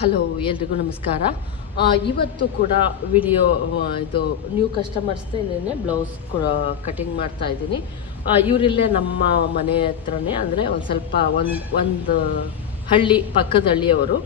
Hello, ಎಲ್ರಿಗೂ ನಮಸ್ಕಾರ. ಇವತ್ತು ಕೂಡ ವಿಡಿಯೋ ಇದು ನ್ಯೂ ಕಸ್ಟಮರ್ಸ್ದೇ ನೆನೆ ಬ್ಲೌಸ್ ಕಟಿಂಗ್ ಮಾಡ್ತಾ ಇದ್ದೀನಿ. ಇವರಿಲ್ಲೇ ನಮ್ಮ ಮನೆ ಹತ್ರನೇ, ಅಂದರೆ ಒಂದು ಸ್ವಲ್ಪ, ಒಂದು ಒಂದು ಹಳ್ಳಿ ಪಕ್ಕದ ಹಳ್ಳಿಯವರು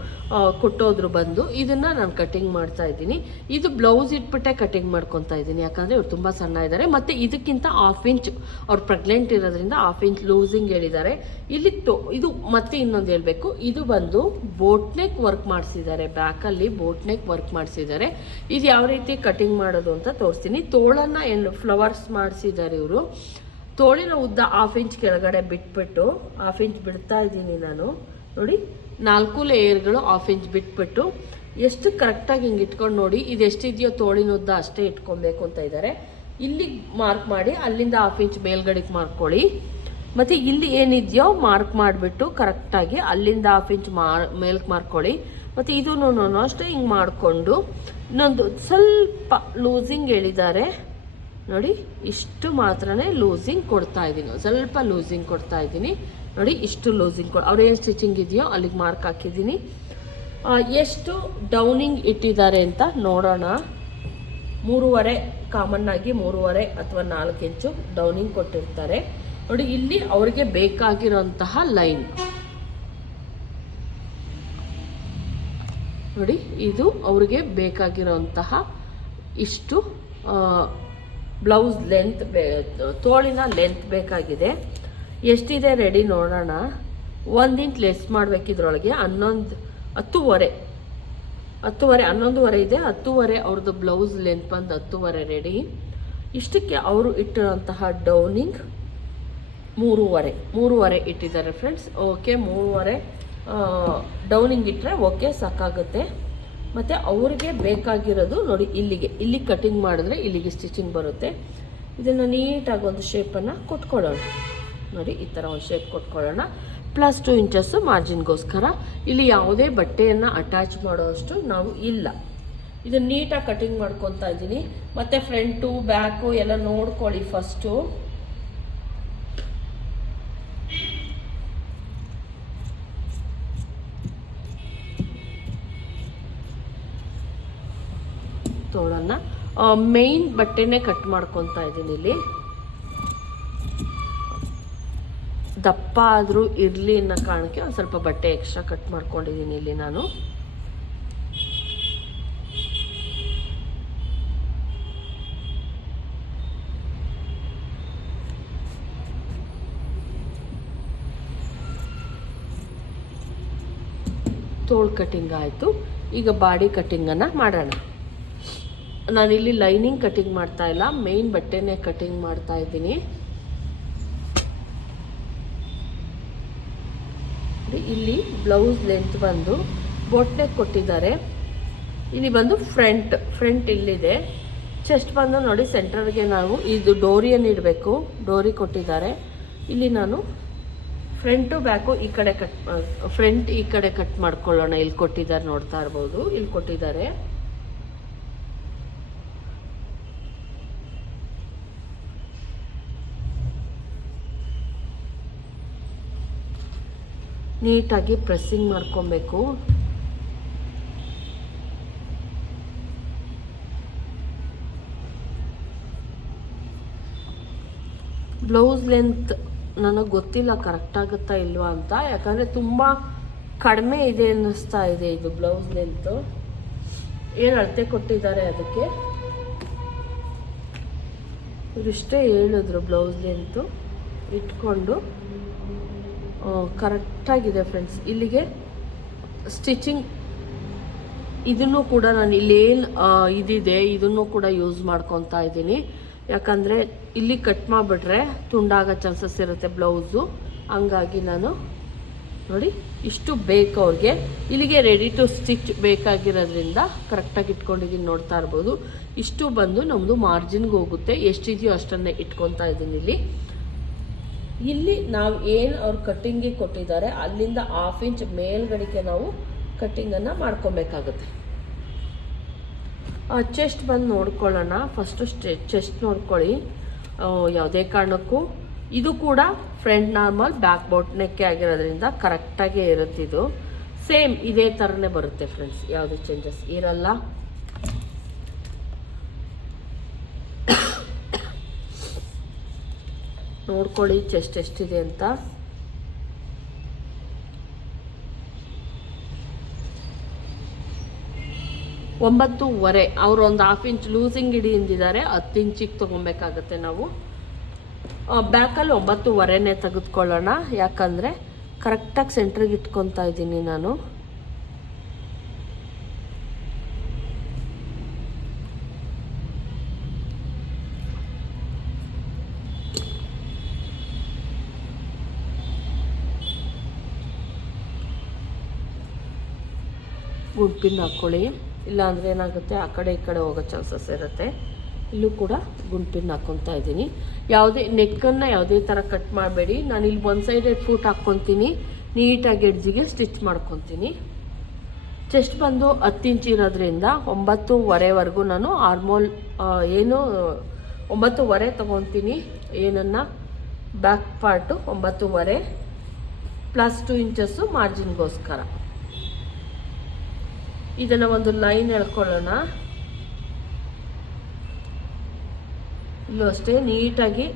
ಕೊಟ್ಟೋದ್ರು ಬಂದು ಇದನ್ನು ನಾನು ಕಟಿಂಗ್ ಮಾಡ್ತಾ ಇದ್ದೀನಿ. ಇದು ಬ್ಲೌಸ್ ಇಟ್ಬಿಟ್ಟೆ ಕಟಿಂಗ್ ಮಾಡ್ಕೊತಾ ಇದ್ದೀನಿ. ಯಾಕಂದರೆ ಇವ್ರು ತುಂಬ ಸಣ್ಣ ಇದ್ದಾರೆ ಮತ್ತು ಇದಕ್ಕಿಂತ ಹಾಫ್ ಇಂಚ್ ಅವ್ರು ಪ್ರೆಗ್ನೆಂಟ್ ಇರೋದ್ರಿಂದ ಆಫ್ ಇಂಚ್ ಲೂಸಿಂಗ್ ಹೇಳಿದ್ದಾರೆ. ಇಲ್ಲಿ ಟೋ, ಇದು ಮತ್ತೆ ಇನ್ನೊಂದು ಹೇಳಬೇಕು. ಇದು ಬಂದು ಬೋಟ್ನೆಕ್ ವರ್ಕ್ ಮಾಡಿಸಿದ್ದಾರೆ. ಬ್ಯಾಕಲ್ಲಿ ಬೋಟ್ನೆಕ್ ವರ್ಕ್ ಮಾಡಿಸಿದ್ದಾರೆ. ಇದು ಯಾವ ರೀತಿ ಕಟಿಂಗ್ ಮಾಡೋದು ಅಂತ ತೋರಿಸ್ತೀನಿ. ತೋಳನ್ನು ಏನು ಫ್ಲವರ್ಸ್ ಮಾಡಿಸಿದ್ದಾರೆ ಇವರು. ತೋಳಿನ ಉದ್ದ ಹಾಫ್ ಇಂಚ್ ಕೆಳಗಡೆ ಬಿಟ್ಬಿಟ್ಟು ಹಾಫ್ ಇಂಚ್ ಬಿಡ್ತಾ ಇದ್ದೀನಿ ನಾನು. ನೋಡಿ, ನಾಲ್ಕು ಲೇಯರ್ಗಳು ಹಾಫ್ ಇಂಚ್ ಬಿಟ್ಬಿಟ್ಟು ಎಷ್ಟು ಕರೆಕ್ಟಾಗಿ ಹಿಂಗೆ ಇಟ್ಕೊಂಡು ನೋಡಿ, ಇದು ಎಷ್ಟಿದೆಯೋ ತೋಳಿನ ಉದ್ದ ಅಷ್ಟೇ ಇಟ್ಕೊಬೇಕು ಅಂತ ಇದ್ದಾರೆ ಇಲ್ಲಿಗೆ ಮಾರ್ಕ್ ಮಾಡಿ, ಅಲ್ಲಿಂದ ಹಾಫ್ ಇಂಚ್ ಮೇಲ್ಗಡೆಗೆ ಮಾಡ್ಕೊಳ್ಳಿ ಮತ್ತು ಇಲ್ಲಿ ಏನಿದೆಯೋ ಮಾರ್ಕ್ ಮಾಡಿಬಿಟ್ಟು ಕರೆಕ್ಟಾಗಿ ಅಲ್ಲಿಂದ ಹಾಫ್ ಇಂಚ್ ಮಾರ್ ಮೇಲ್ಕ್ ಮಾರ್ಕೊಳ್ಳಿ ಮತ್ತು ಇದೂ ಅಷ್ಟೇ ಹಿಂಗೆ ಮಾಡಿಕೊಂಡು, ಇನ್ನೊಂದು ಸ್ವಲ್ಪ ಲೂಸಿಂಗ್ ಹೇಳಿದ್ದಾರೆ. ನೋಡಿ, ಇಷ್ಟು ಮಾತ್ರನೇ ಲೂಸಿಂಗ್ ಕೊಡ್ತಾ ಇದ್ದೀನಿ ಸ್ವಲ್ಪ ಲೂಸಿಂಗ್ ಕೊಡ್ತಾ ಇದ್ದೀನಿ ನೋಡಿ, ಇಷ್ಟು ಲೂಸಿಂಗ್ ಕೊಡ್. ಅವ್ರು ಏನು ಸ್ಟಿಚಿಂಗ್ ಇದೆಯೋ ಅಲ್ಲಿಗೆ ಮಾರ್ಕ್ ಹಾಕಿದ್ದೀನಿ. ಎಷ್ಟು ಡೌನಿಂಗ್ ಇಟ್ಟಿದ್ದಾರೆ ಅಂತ ನೋಡೋಣ. ಮೂರುವರೆ ಕಾಮನ್ ಆಗಿ ಮೂರುವರೆ ಅಥವಾ ನಾಲ್ಕು ಇಂಚು ಡೌನಿಂಗ್ ಕೊಟ್ಟಿರ್ತಾರೆ. ನೋಡಿ, ಇಲ್ಲಿ ಅವ್ರಿಗೆ ಬೇಕಾಗಿರೋಂತಹ ಲೈನ್ ನೋಡಿ, ಇದು ಅವ್ರಿಗೆ ಬೇಕಾಗಿರೋಂತಹ ಇಷ್ಟು ಬ್ಲೌಸ್ ಲೆಂತ್ ಬೇ, ತೋಳಿನ ಲೆಂತ್ ಬೇಕಾಗಿದೆ. ಎಷ್ಟಿದೆ ರೆಡಿ ನೋಡೋಣ. ಒಂದು ಲೆಸ್ ಮಾಡಬೇಕಿದ್ರೊಳಗೆ ಹನ್ನೊಂದು, ಹತ್ತುವರೆ. ಹತ್ತುವರೆ, ಹನ್ನೊಂದುವರೆ ಇದೆ. ಹತ್ತುವರೆ ಅವ್ರದ್ದು ಬ್ಲೌಸ್ ಲೆಂತ್ ಬಂದು ಹತ್ತುವರೆ ರೆಡಿ ಇಷ್ಟಕ್ಕೆ ಅವರು ಇಟ್ಟಿರೋಂತಹ ಡೌನಿಂಗ್ ಮೂರುವರೆ. ಮೂರುವರೆ ಇಟ್ಟಿದ್ದಾರೆ ಫ್ರೆಂಡ್ಸ್ ಓಕೆ ಮೂರುವರೆ ಡೌನಿಂಗ್ ಇಟ್ಟರೆ ಓಕೆ ಸಾಕಾಗುತ್ತೆ. ಮತ್ತು ಅವರಿಗೆ ಬೇಕಾಗಿರೋದು ನೋಡಿ ಇಲ್ಲಿಗೆ. ಇಲ್ಲಿ ಕಟಿಂಗ್ ಮಾಡಿದ್ರೆ ಇಲ್ಲಿಗೆ ಸ್ಟಿಚಿಂಗ್ ಬರುತ್ತೆ. ಇದನ್ನು ನೀಟಾಗಿ ಒಂದು ಶೇಪನ್ನು ಕೊಟ್ಕೊಳ್ಳೋಣ. ನೋಡಿ, ಈ ಥರ ಒಂದು ಶೇಪ್ ಕೊಟ್ಕೊಳ್ಳೋಣ. ಪ್ಲಸ್ ಟು ಇಂಚಸ್ಸು ಮಾರ್ಜಿನ್ಗೋಸ್ಕರ ಇಲ್ಲಿ ಯಾವುದೇ ಬಟ್ಟೆಯನ್ನು ಅಟ್ಯಾಚ್ ಮಾಡೋಷ್ಟು ನಾವು ಇಲ್ಲ. ಇದನ್ನು ನೀಟಾಗಿ ಕಟಿಂಗ್ ಮಾಡ್ಕೊತಾ ಇದ್ದೀನಿ. ಮತ್ತು ಫ್ರಂಟು ಬ್ಯಾಕು ಎಲ್ಲ ನೋಡ್ಕೊಳ್ಳಿ ಫಸ್ಟು ತೋಳನ್ನು ಮೇಯ್ನ್ ಬಟ್ಟೆನೇ ಕಟ್ ಮಾಡ್ಕೊತಾ ಇದ್ದೀನಿ ಇಲ್ಲಿ. ದಪ್ಪ ಆದರೂ ಇರಲಿ ಅನ್ನೋ ಕಾರಣಕ್ಕೆ ಒಂದು ಸ್ವಲ್ಪ ಬಟ್ಟೆ ಎಕ್ಸ್ಟ್ರಾ ಕಟ್ ಮಾಡ್ಕೊಂಡಿದ್ದೀನಿ ಇಲ್ಲಿ ನಾನು. ತೋಳು ಕಟಿಂಗ್ ಆಯಿತು. ಈಗ ಬಾಡಿ ಕಟ್ಟಿಂಗನ್ನು ಮಾಡೋಣ. ನಾನಿಲ್ಲಿ ಲೈನಿಂಗ್ ಕಟಿಂಗ್ ಮಾಡ್ತಾ ಇಲ್ಲ ಮೇಯ್ನ್ ಬಟ್ಟೆನೇ ಕಟಿಂಗ್ ಮಾಡ್ತಾ ಇದ್ದೀನಿ. ನೋಡಿ, ಇಲ್ಲಿ ಬ್ಲೌಸ್ ಲೆಂತ್ ಬಂದು ಬೊಟ್ಟೆ ಕೊಟ್ಟಿದ್ದಾರೆ. ಇಲ್ಲಿ ಬಂದು ಫ್ರಂಟ್ ಫ್ರಂಟ್ ಇಲ್ಲಿದೆ. ಚೆಸ್ಟ್ ಬಂದು ನೋಡಿ ಸೆಂಟ್ರಲ್ಗೆ ನಾವು ಇದು ಡೋರಿಯನ್ನು ಇಡಬೇಕು. ಡೋರಿ ಕೊಟ್ಟಿದ್ದಾರೆ. ಇಲ್ಲಿ ನಾನು ಫ್ರಂಟು ಬ್ಯಾಕು ಈ ಕಡೆ ಕಟ್ ಫ್ರಂಟ್ ಈ ಕಡೆ ಕಟ್ ಮಾಡ್ಕೊಳ್ಳೋಣ. ಇಲ್ಲಿ ಕೊಟ್ಟಿದ್ದಾರೆ ನೋಡ್ತಾ ಇರ್ಬೋದು. ಇಲ್ಲಿ ಕೊಟ್ಟಿದ್ದಾರೆ. ನೀಟಾಗಿ ಪ್ರೆಸ್ಸಿಂಗ್ ಮಾಡ್ಕೊಬೇಕು. ಬ್ಲೌಸ್ ಲೆಂತ್ ನನಗೆ ಗೊತ್ತಿಲ್ಲ ಕರೆಕ್ಟ್ ಆಗುತ್ತಾ ಇಲ್ವಾ ಅಂತ. ಯಾಕಂದರೆ ತುಂಬ ಕಡಿಮೆ ಇದೆ ಅನ್ನಿಸ್ತಾ ಇದೆ ಇದು ಬ್ಲೌಸ್ ಲೆಂತು. ಏನು ಅಳತೆ ಕೊಟ್ಟಿದ್ದಾರೆ ಅದಕ್ಕೆ? ಇವರಿಷ್ಟೇ ಹೇಳಿದ್ರು ಬ್ಲೌಸ್ ಲೆಂತು. ಇಟ್ಕೊಂಡು ಕರೆಕ್ಟಾಗಿದೆ ಫ್ರೆಂಡ್ಸ್ ಇಲ್ಲಿಗೆ ಸ್ಟಿಚಿಂಗ್ ಇದನ್ನು ಕೂಡ ನಾನು ಇಲ್ಲೇನು ಇದಿದೆ, ಇದನ್ನು ಕೂಡ ಯೂಸ್ ಮಾಡ್ಕೊತಾ ಇದ್ದೀನಿ. ಯಾಕಂದರೆ ಇಲ್ಲಿ ಕಟ್ ಮಾಡಿಬಿಟ್ರೆ ತುಂಡಾಗೋ ಚಾನ್ಸಸ್ ಇರುತ್ತೆ ಬ್ಲೌಸು ಹಂಗಾಗಿ ನಾನು ನೋಡಿ ಇಷ್ಟು ಬೇಕು ಅವ್ರಿಗೆ. ಇಲ್ಲಿಗೆ ರೆಡಿ ಟು ಸ್ಟಿಚ್ ಬೇಕಾಗಿರೋದ್ರಿಂದ ಕರೆಕ್ಟಾಗಿ ಇಟ್ಕೊಂಡಿದ್ದೀನಿ ನೋಡ್ತಾ ಇರ್ಬೋದು. ಇಷ್ಟು ಬಂದು ನಮ್ಮದು ಮಾರ್ಜಿನ್ಗೆ ಹೋಗುತ್ತೆ. ಎಷ್ಟಿದೆಯೋ ಅಷ್ಟನ್ನೇ ಇಟ್ಕೊತಾ ಇದ್ದೀನಿ ಇಲ್ಲಿ. ಇಲ್ಲಿ ನಾವು ಏನು ಅವ್ರು ಕಟ್ಟಿಂಗಿಗೆ ಕೊಟ್ಟಿದ್ದಾರೆ, ಅಲ್ಲಿಂದ ಹಾಫ್ ಇಂಚ್ ಮೇಲ್ಗಡೆಗೆ ನಾವು ಕಟ್ಟಿಂಗನ್ನು ಮಾಡ್ಕೊಬೇಕಾಗುತ್ತೆ. ಚೆಸ್ಟ್ ಬಂದು ನೋಡ್ಕೊಳ್ಳೋಣ. ಫಸ್ಟು ಸ್ಟೆ ಚೆಸ್ಟ್ ನೋಡ್ಕೊಳ್ಳಿ. ಯಾವುದೇ ಕಾರಣಕ್ಕೂ. ಇದು ಕೂಡ ಫ್ರಂಟ್ ನಾರ್ಮಲ್ ಬ್ಯಾಕ್ ಬೋಟ್ ನೆಕ್ಕೆ ಆಗಿರೋದ್ರಿಂದ ಕರೆಕ್ಟಾಗೇ ಇರುತ್ತಿದ್ದು ಸೇಮ್ ಇದೇ ಥರನೇ ಬರುತ್ತೆ ಫ್ರೆಂಡ್ಸ್ ಯಾವುದೇ ಚೇಂಜಸ್ ಇರಲ್ಲ. ನೋಡ್ಕೊಳ್ಳಿ, ಚೆಸ್ಟ್ ಎಷ್ಟಿದೆ ಅಂತ. ಒಂಬತ್ತೂವರೆ, ಅವರು ಒಂದು ಹಾಫ್ ಇಂಚ್ ಲೂಸಿಂಗ್ ಇಡಿ ಹಿಂದಿದ್ದಾರೆ, ಹತ್ತು ಇಂಚಿಗೆ ತೊಗೊಬೇಕಾಗತ್ತೆ ನಾವು. ಬ್ಯಾಕಲ್ಲಿ ಒಂಬತ್ತೂವರೆನೇ ತೆಗೆದುಕೊಳ್ಳೋಣ, ಯಾಕಂದರೆ ಕರೆಕ್ಟಾಗಿ ಸೆಂಟ್ರಿಗೆ ಇಟ್ಕೊತಾ ಇದ್ದೀನಿ ನಾನು. ಗುಂಪಿನ ಹಾಕ್ಕೊಳ್ಳಿ ಇಲ್ಲಾಂದರೆ ಏನಾಗುತ್ತೆ? ಆ ಕಡೆ ಈ ಕಡೆ ಹೋಗೋ ಚಾನ್ಸಸ್ ಇರುತ್ತೆ. ಇಲ್ಲೂ ಕೂಡ ಗುಂಪಿನ ಹಾಕ್ಕೊತಾ ಇದ್ದೀನಿ. ಯಾವುದೇ ನೆಕ್ಕನ್ನು ಯಾವುದೇ ಥರ ಕಟ್ ಮಾಡಬೇಡಿ. ನಾನು ಇಲ್ಲಿ ಒನ್ ಸೈಡೆಡ್ ಫೂಟ್ ಹಾಕ್ಕೊತೀನಿ ನೀಟಾಗಿ ಎಡ್ಜಿಗೆ ಸ್ಟಿಚ್ ಮಾಡ್ಕೊತೀನಿ ಚೆಸ್ಟ್ ಬಂದು ಹತ್ತು ಇಂಚ್ ಇರೋದ್ರಿಂದ ಒಂಬತ್ತುವರೆವರೆಗೂ ನಾನು ಆರ್ಮೋಲ್ ಏನು, ಒಂಬತ್ತುವರೆ ತೊಗೊತೀನಿ ಏನನ್ನು? ಬ್ಯಾಕ್ ಪಾರ್ಟು ಒಂಬತ್ತುವರೆ ಪ್ಲಸ್ ಟು ಇಂಚಸ್ಸು ಮಾರ್ಜಿನ್ಗೋಸ್ಕರ ಇದನ್ನು ಒಂದು ಲೈನ್ ಎಳ್ಕೊಳ್ಳೋಣ ಇಲ್ಲೂ ಅಷ್ಟೇ ನೀಟಾಗಿ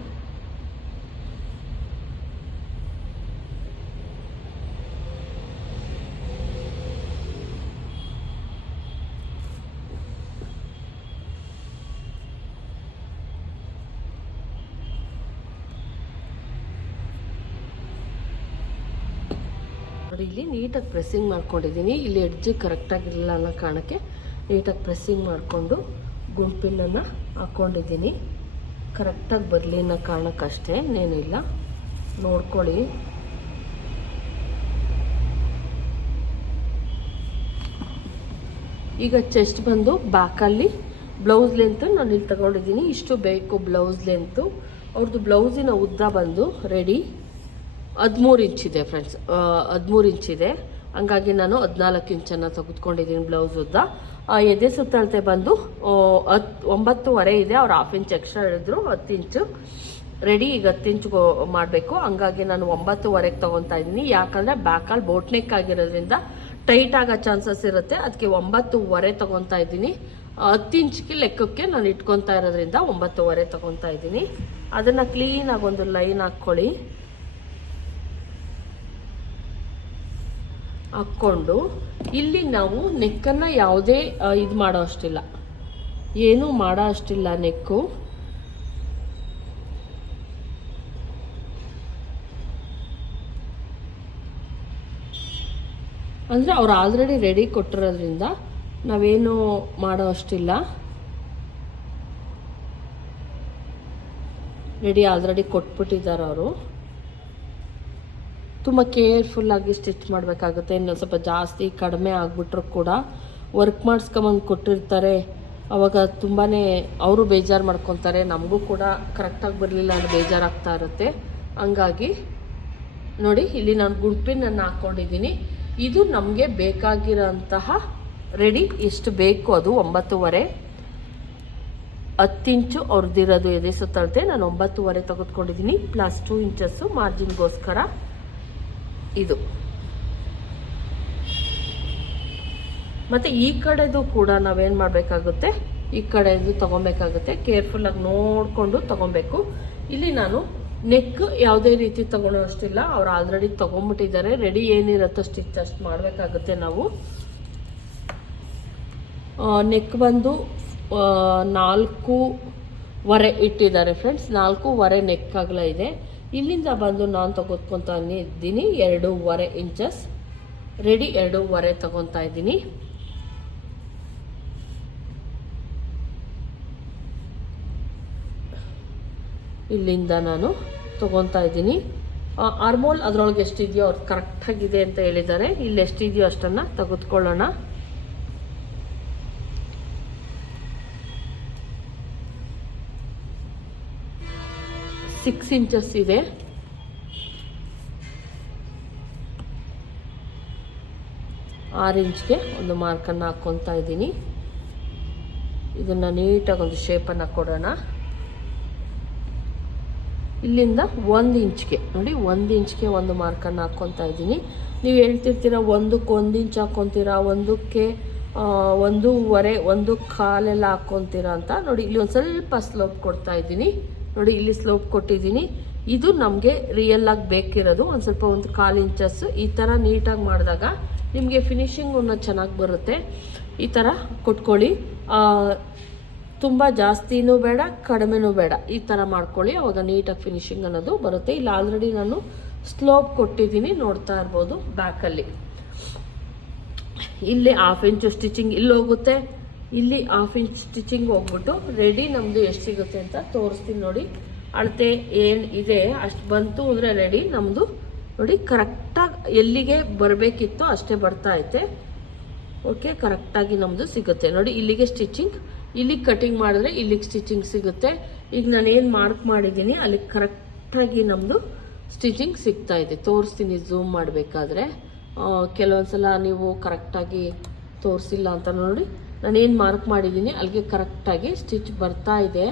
ನೋಡಿ ಇಲ್ಲಿ ನೀಟಾಗಿ ಪ್ರೆಸ್ಸಿಂಗ್ ಮಾಡ್ಕೊಂಡಿದ್ದೀನಿ. ಇಲ್ಲಿ ಎಡ್ಜ್ ಕರೆಕ್ಟಾಗಿರಲಿಲ್ಲ ಅನ್ನೋ ಕಾರಣಕ್ಕೆ ನೀಟಾಗಿ ಪ್ರೆಸ್ಸಿಂಗ್ ಮಾಡಿಕೊಂಡು ಗುಂಪಿನನ್ನು ಹಾಕ್ಕೊಂಡಿದ್ದೀನಿ ಕರೆಕ್ಟಾಗಿ ಬರಲಿ ಅನ್ನೋ ಕಾರಣಕ್ಕಷ್ಟೇ ಇನ್ನೇನಿಲ್ಲ ನೋಡ್ಕೊಳ್ಳಿ. ಈಗ ಚೆಸ್ಟ್ ಬಂದು ಬ್ಯಾಕಲ್ಲಿ ಬ್ಲೌಸ್ ಲೆಂತ್ ನಾನು ಇಲ್ಲಿ ತಗೊಂಡಿದ್ದೀನಿ. ಇಷ್ಟು ಬೇಕು ಬ್ಲೌಸ್ ಲೆಂತು ಅವ್ರದ್ದು ಬ್ಲೌಸಿನ ಉದ್ದ ಬಂದು ರೆಡಿ ಹದಿಮೂರು ಇಂಚಿದೆ ಫ್ರೆಂಡ್ಸ್ ಹದಿಮೂರು ಇಂಚಿದೆ ಹಂಗಾಗಿ ನಾನು ಹದಿನಾಲ್ಕು ಇಂಚನ್ನು ತೆಗೆದುಕೊಂಡಿದ್ದೀನಿ ಬ್ಲೌಸ್ ಉದ್ದ. ಎದೆ ಸುತ್ತಳತೆ ಬಂದು ಹತ್ತು ಒಂಬತ್ತುವರೆ ಇದೆ. ಅವ್ರು ಹಾಫ್ ಇಂಚ್ ಎಕ್ಸ್ಟ್ರಾ ಹೇಳಿದ್ರು. ಹತ್ತು ಇಂಚು ರೆಡಿ ಈಗ ಹತ್ತು ಇಂಚು ಮಾಡಬೇಕು. ಹಂಗಾಗಿ ನಾನು ಒಂಬತ್ತುವರೆಗೆ ತೊಗೊತಾ ಇದ್ದೀನಿ. ಯಾಕಂದರೆ ಬ್ಯಾಕಲ್ಲಿ ಬೋಟ್ನೆಕ್ ಆಗಿರೋದ್ರಿಂದ ಟೈಟ್ ಆಗೋ ಚಾನ್ಸಸ್ ಇರುತ್ತೆ. ಅದಕ್ಕೆ ಒಂಬತ್ತುವರೆ ತೊಗೊತಾ ಇದ್ದೀನಿ. ಹತ್ತು ಇಂಚ್ಗೆ ಲೆಕ್ಕಕ್ಕೆ ನಾನು ಇಟ್ಕೊತಾ ಇರೋದ್ರಿಂದ ಒಂಬತ್ತುವರೆ ತೊಗೊತಾ ಇದ್ದೀನಿ. ಅದನ್ನು ಕ್ಲೀನಾಗಿ ಒಂದು ಲೈನ್ ಹಾಕ್ಕೊಳ್ಳಿ. ಹಾಕ್ಕೊಂಡು ಇಲ್ಲಿ ನಾವು ನೆಕ್ಕನ್ನು ಯಾವುದೇ ಇದು ಮಾಡೋ ಅಷ್ಟಿಲ್ಲ. ಏನೂ ಮಾಡೋ ಅಷ್ಟಿಲ್ಲ ನೆಕ್ಕು. ಅಂದರೆ ಅವ್ರು ಆಲ್ರೆಡಿ ರೆಡಿ ಕೊಟ್ಟಿರೋದ್ರಿಂದ ನಾವೇನು ಮಾಡೋ ಅಷ್ಟಿಲ್ಲ. ರೆಡಿ ಆಲ್ರೆಡಿ ಕೊಟ್ಬಿಟ್ಟಿದ್ದಾರೆ ಅವರು. ತುಂಬ ಕೇರ್ಫುಲ್ಲಾಗಿ ಸ್ಟಿಚ್ ಮಾಡಬೇಕಾಗುತ್ತೆ. ಇನ್ನು ಸ್ವಲ್ಪ ಜಾಸ್ತಿ ಕಡಿಮೆ ಆಗಿಬಿಟ್ರು ಕೂಡ ವರ್ಕ್ ಮಾಡಿಸ್ಕೊಂಬಂದು ಕೊಟ್ಟಿರ್ತಾರೆ. ಅವಾಗ ತುಂಬಾ ಅವರು ಬೇಜಾರು ಮಾಡ್ಕೊತಾರೆ. ನಮಗೂ ಕೂಡ ಕರೆಕ್ಟಾಗಿ ಬರಲಿಲ್ಲ ಅಂದರೆ ಬೇಜಾರಾಗ್ತಾ ಇರುತ್ತೆ. ಹಂಗಾಗಿ ನೋಡಿ, ಇಲ್ಲಿ ನಾನು ಗುಂಪಿನನ್ನು ಹಾಕ್ಕೊಂಡಿದ್ದೀನಿ ಇದು ನಮಗೆ ಬೇಕಾಗಿರೋಂತಹ ರೆಡಿ ಎಷ್ಟು ಬೇಕು ಅದು ಒಂಬತ್ತುವರೆ. ಹತ್ತಿಂಚು ಅವ್ರದ್ದಿರೋದು ಎದೆ ಸುತ್ತಳತೆ. ನಾನು ಒಂಬತ್ತುವರೆ ತೆಗೆದುಕೊಂಡಿದ್ದೀನಿ. ಪ್ಲಸ್ ಟೂ ಇಂಚಸ್ಸು ಮಾರ್ಜಿನ್ಗೋಸ್ಕರ ಇದು. ಮತ್ತು ಈ ಕಡೆದು ಕೂಡ ನಾವೇನು ಮಾಡಬೇಕಾಗುತ್ತೆ? ಈ ಕಡೆದು ತೊಗೊಬೇಕಾಗುತ್ತೆ. ಕೇರ್ಫುಲ್ಲಾಗಿ ನೋಡಿಕೊಂಡು ತಗೊಬೇಕು. ಇಲ್ಲಿ ನಾನು ನೆಕ್ ಯಾವುದೇ ರೀತಿ ತಗೊಳೋ ಅಷ್ಟಿಲ್ಲ ಅವ್ರು ಆಲ್ರೆಡಿ ತೊಗೊಂಬಿಟ್ಟಿದ್ದಾರೆ. ರೆಡಿ ಏನಿರುತ್ತೋ ಸ್ಟಿಚ್ ಅಷ್ಟು ಮಾಡಬೇಕಾಗುತ್ತೆ ನಾವು. ನೆಕ್ ಬಂದು ನಾಲ್ಕು ನಾಲ್ಕೂವರೆ ಇಟ್ಟಿದ್ದಾರೆ ಫ್ರೆಂಡ್ಸ್ ನಾಲ್ಕೂವರೆ ನೆಕ್ ಅಗಲ ಇದೆ. ಇಲ್ಲಿಂದ ಬಂದು ನಾನು ತೆಗೆದುಕೊತಾ ಇದ್ದೀನಿ, ಎರಡೂವರೆ ಇಂಚಸ್. ರೆಡಿ ಎರಡೂವರೆ ತಗೊತಾ ಇದ್ದೀನಿ. ಇಲ್ಲಿಂದ ನಾನು ತಗೊತಾ ಇದ್ದೀನಿ. ಆರ್ಮೋಲ್ ಅದರೊಳಗೆ ಎಷ್ಟಿದೆಯೋ ಅವ್ರು ಕರೆಕ್ಟಾಗಿದೆ ಅಂತ ಹೇಳಿದ್ದಾರೆ. ಇಲ್ಲಿ ಎಷ್ಟಿದೆಯೋ ಅಷ್ಟನ್ನು ತೆಗೆದುಕೊಳ್ಳೋಣ. ಸಿಕ್ಸ್ ಇಂಚಸ್ ಇದೆ. ಆರು ಇಂಚ್ಗೆ ಒಂದು ಮಾರ್ಕನ್ನು ಹಾಕ್ಕೊತಾ ಇದ್ದೀನಿ. ಇದನ್ನು ನೀಟಾಗಿ ಒಂದು ಶೇಪನ್ನು ಕೊಡೋಣ. ಇಲ್ಲಿಂದ ಒಂದು ಇಂಚ್ಗೆ, ನೋಡಿ, ಒಂದು ಇಂಚ್ಗೆ ಒಂದು ಮಾರ್ಕನ್ನು ಹಾಕ್ಕೊತಾ ಇದ್ದೀನಿ. ನೀವು ಹೇಳ್ತಿರ್ತೀರ, ಒಂದಕ್ಕೆ ಒಂದು ಇಂಚ್ ಹಾಕ್ಕೊತೀರಾ ಒಂದಕ್ಕೆ ಒಂದೂವರೆ, ಒಂದು ಕಾಲೆಲ್ಲ ಹಾಕ್ಕೊತೀರಾ ಅಂತ. ನೋಡಿ, ಇಲ್ಲಿ ಒಂದು ಸ್ವಲ್ಪ ಸ್ಲೋಪ್ ಕೊಡ್ತಾ ಇದ್ದೀನಿ. ನೋಡಿ, ಇಲ್ಲಿ ಸ್ಲೋಪ್ ಕೊಟ್ಟಿದ್ದೀನಿ. ಇದು ನಮಗೆ ರಿಯಲ್ ಬೇಕಿರೋದು. ಒಂದು ಸ್ವಲ್ಪ ಒಂದು ಕಾಲು ಇಂಚಸ್ ಈ ಥರ ನೀಟಾಗಿ ಮಾಡಿದಾಗ ನಿಮಗೆ ಫಿನಿಶಿಂಗ್ ಅನ್ನೋದು ಚೆನ್ನಾಗಿ ಬರುತ್ತೆ. ಈ ಥರ ಕೊಟ್ಕೊಳ್ಳಿ. ತುಂಬ ಜಾಸ್ತಿನೂ ಬೇಡ, ಕಡಿಮೆನೂ ಬೇಡ. ಈ ಥರ ಮಾಡ್ಕೊಳ್ಳಿ. ಅವಾಗ ನೀಟಾಗಿ ಫಿನಿಶಿಂಗ್ ಅನ್ನೋದು ಬರುತ್ತೆ. ಇಲ್ಲಿ ಆಲ್ರೆಡಿ ನಾನು ಸ್ಲೋಪ್ ಕೊಟ್ಟಿದ್ದೀನಿ. ನೋಡ್ತಾ ಇರ್ಬೋದು ಬ್ಯಾಕಲ್ಲಿ ಇಲ್ಲಿ ಹಾಫ್ ಇಂಚು ಸ್ಟಿಚಿಂಗ್ ಇಲ್ಲಿ ಹೋಗುತ್ತೆ. ಇಲ್ಲಿ ಹಾಫ್ ಇಂಚ್ ಸ್ಟಿಚಿಂಗ್ ಹೋಗ್ಬಿಟ್ಟು ರೆಡಿ ನಮ್ಮದು ಎಷ್ಟು ಸಿಗುತ್ತೆ ಅಂತ ತೋರಿಸ್ತೀನಿ ನೋಡಿ. ಅಳತೆ ಏನು ಇದೆ, ಅಷ್ಟು ಬಂತು ಅಂದರೆ ರೆಡಿ ನಮ್ಮದು ನೋಡಿ ಕರೆಕ್ಟಾಗಿ ಎಲ್ಲಿಗೆ ಬರಬೇಕಿತ್ತು ಅಷ್ಟೇ ಬರ್ತಾ ಐತೆ. ಓಕೆ ಕರೆಕ್ಟಾಗಿ ನಮ್ಮದು ಸಿಗುತ್ತೆ. ನೋಡಿ, ಇಲ್ಲಿಗೆ ಸ್ಟಿಚಿಂಗ್ ಇಲ್ಲಿಗೆ ಕಟಿಂಗ್ ಮಾಡಿದ್ರೆ ಇಲ್ಲಿಗೆ ಸ್ಟಿಚಿಂಗ್ ಸಿಗುತ್ತೆ. ಈಗ ನಾನು ಏನು ಮಾರ್ಕ್ ಮಾಡಿದ್ದೀನಿ ಅಲ್ಲಿಗೆ ಕರೆಕ್ಟಾಗಿ ನಮ್ಮದು ಸ್ಟಿಚಿಂಗ್ ಸಿಗ್ತಾ ಇದೆ. ತೋರಿಸ್ತೀನಿ ಝೂಮ್ ಮಾಡಬೇಕಾದ್ರೆ. ಕೆಲವೊಂದು ಸಲ ನೀವು ಕರೆಕ್ಟಾಗಿ ತೋರಿಸಿಲ್ಲ ಅಂತ ನೋಡಿ. ನಾನು ಏನು ಮಾರ್ಕ್ ಮಾಡಿದ್ದೀನಿ ಅಲ್ಲಿಗೆ ಕರೆಕ್ಟಾಗಿ ಸ್ಟಿಚ್ ಬರ್ತಾ ಇದೆ.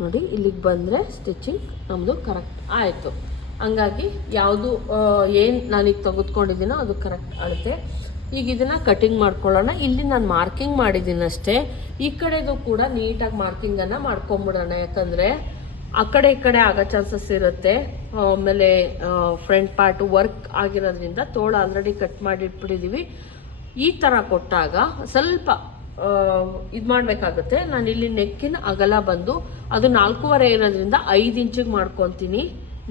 ನೋಡಿ, ಇಲ್ಲಿಗೆ ಬಂದರೆ ಸ್ಟಿಚಿಂಗ್ ನಮ್ಮದು ಕರೆಕ್ಟ್ ಆಯಿತು. ಹಂಗಾಗಿ ಯಾವುದು ಏನು ನಾನೀಗ ತೆಗೆದುಕೊಂಡಿದ್ದೀನೋ ಅದು ಕರೆಕ್ಟ್ ಆಗುತ್ತೆ. ಈಗ ಇದನ್ನು ಕಟಿಂಗ್ ಮಾಡ್ಕೊಳ್ಳೋಣ. ಇಲ್ಲಿ ನಾನು ಮಾರ್ಕಿಂಗ್ ಮಾಡಿದ್ದೀನಿ ಅಷ್ಟೇ ಈ ಕಡೆದು ಕೂಡ ನೀಟಾಗಿ ಮಾರ್ಕಿಂಗನ್ನು ಮಾಡ್ಕೊಂಬಿಡೋಣ. ಯಾಕಂದರೆ ಆ ಕಡೆ ಈ ಕಡೆ ಆಗೋ ಚಾನ್ಸಸ್ ಇರುತ್ತೆ. ಆಮೇಲೆ ಫ್ರಂಟ್ ಪಾರ್ಟ್ ವರ್ಕ್ ಆಗಿರೋದ್ರಿಂದ ತೋಳು ಆಲ್ರೆಡಿ ಕಟ್ ಮಾಡಿ ಇಟ್ಬಿಟ್ಟಿದ್ದೀವಿ ಈ ಥರ ಕೊಟ್ಟಾಗ ಸ್ವಲ್ಪ ಇದು ಮಾಡಬೇಕಾಗುತ್ತೆ. ನಾನು ಇಲ್ಲಿ ನೆಕ್ಕಿನ ಅಗಲ ಬಂದು ಅದು ನಾಲ್ಕೂವರೆ ಇರೋದ್ರಿಂದ ಐದು ಇಂಚಿಗೆ ಮಾಡ್ಕೊತೀನಿ.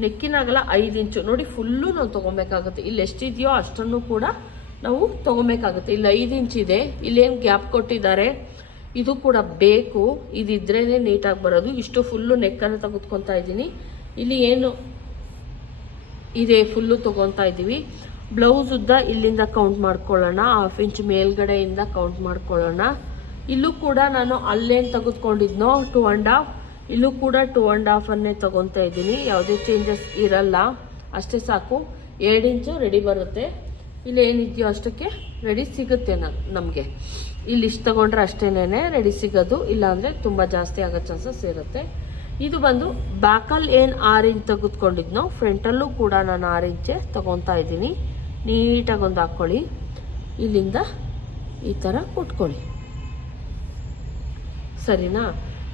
ನೆಕ್ಕಿನ ಅಗಲ ಐದು ಇಂಚು. ನೋಡಿ ಫುಲ್ಲು ನಾವು ತೊಗೊಬೇಕಾಗುತ್ತೆ. ಇಲ್ಲಿ ಎಷ್ಟಿದೆಯೋ ಅಷ್ಟನ್ನು ಕೂಡ ನಾವು ತೊಗೊಬೇಕಾಗುತ್ತೆ. ಇಲ್ಲಿ ಐದು ಇಂಚ್ ಇದೆ ಇಲ್ಲೇನು ಗ್ಯಾಪ್ ಕೊಟ್ಟಿದ್ದಾರೆ? ಇದು ಕೂಡ ಬೇಕು. ಇದಿದ್ರೇ ನೀಟಾಗಿ ಬರೋದು. ಇಷ್ಟು ಫುಲ್ಲು ನೆಕ್ಕನ್ನು ತೆಗೆದುಕೊತಾ ಇದ್ದೀನಿ. ಇಲ್ಲಿ ಏನು ಇದೆ ಫುಲ್ಲು ತೊಗೊತಾ ಇದ್ದೀವಿ. ಬ್ಲೌಸ್ ಉದ್ದ ಇಲ್ಲಿಂದ ಕೌಂಟ್ ಮಾಡ್ಕೊಳ್ಳೋಣ. ಹಾಫ್ ಇಂಚ್ ಮೇಲ್ಗಡೆಯಿಂದ ಕೌಂಟ್ ಮಾಡ್ಕೊಳ್ಳೋಣ. ಇಲ್ಲೂ ಕೂಡ ನಾನು ಅಲ್ಲೇನು ತೆಗೆದುಕೊಂಡಿದ್ನೋ ಟು ಆ್ಯಂಡ್ ಹಾಫ್ ಇಲ್ಲೂ ಕೂಡ ಟು ಆ್ಯಂಡ್ ಹಾಫನ್ನೇ ತೊಗೊತಾ ಇದ್ದೀನಿ. ಯಾವುದೇ ಚೇಂಜಸ್ ಇರಲ್ಲ. ಅಷ್ಟೇ ಸಾಕು. ಎರಡು ಇಂಚು ರೆಡಿ ಬರುತ್ತೆ. ಇಲ್ಲಿ ಏನಿದೆಯೋ ಅಷ್ಟಕ್ಕೆ ರೆಡಿ ಸಿಗುತ್ತೆ ನಮಗೆ. ಇಲ್ಲಿ ಇಷ್ಟು ತೊಗೊಂಡ್ರೆ ಅಷ್ಟೇನೆ ರೆಡಿ ಸಿಗೋದು. ಇಲ್ಲಾಂದರೆ ತುಂಬ ಜಾಸ್ತಿ ಆಗೋ ಚಾನ್ಸಸ್ ಇರುತ್ತೆ. ಇದು ಬಂದು ಬ್ಯಾಕಲ್ಲಿ ಏನು ಆರು ಇಂಚ್ ತೆಗೆದುಕೊಂಡಿದ್ನೋ ಫ್ರಂಟಲ್ಲೂ ಕೂಡ ನಾನು ಆರು ಇಂಚೆ ತೊಗೊತಾ ಇದ್ದೀನಿ. ನೀಟಾಗಿ ಒಂದು ಹಾಕ್ಕೊಳ್ಳಿ ಇಲ್ಲಿಂದ ಈ ಥರ ಕೊಟ್ಕೊಳ್ಳಿ. ಸರಿನಾ?